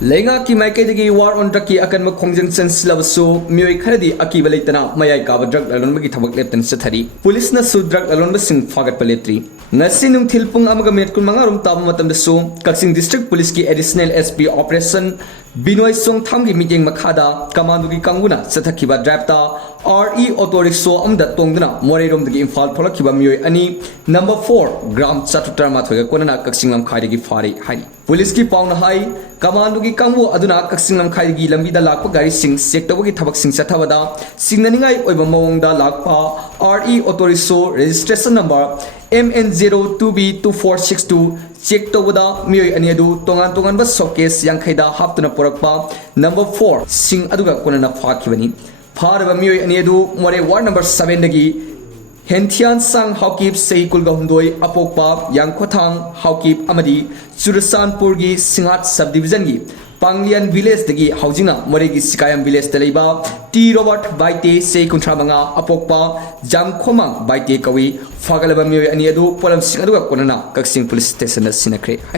Lenga ki maikadagi war on drug ki akan ma khongjang sensilabasu mioi kharadi akiba leitana mayai ka drug lalonba gi thabak leptan sathari police na su drug lalonba sing fagat paletri ngasi nung thilpung amaga met kun mangarum tab matam da su Kaksing district police ki additional SP operation Meeoi song tham gi meeting makhada command gi kanguna sathakiba drive ta RE auto rickshaw amda tongduna moreirom dagi imphal tholakhiba mioi ani number 4 gram chatutar ma thoga konana Kaksing lam khai gi Phare hai police ki pauna hai command gi kangbu aduna Kaksing lam khai gi lambi da lakpa gari sing check tawagi thabak sing sathabada singnaningai oiba mawong da lakpa RE auto rickshaw registration number MN02B2462 check tawada mioi ani adu tongan tongan ba showcase yankhaida Haptuna Purakpa number 4 sing aduga konana phakibani Phare mioi ani adu more ward number 7 dagi Hentian sang haukip sei kulga hundoi apokpa yangkhothang haukip amadi Churasanpur gi Singhat subdivision gi Panglian village dagi haujina more gi Sikayam village telaiba T Robert baite sei kunthra manga apokpa Jamkhomang baite kawi fagalaba mioi ani adu polam sing aduga konana Kaksing police station na sinakre hari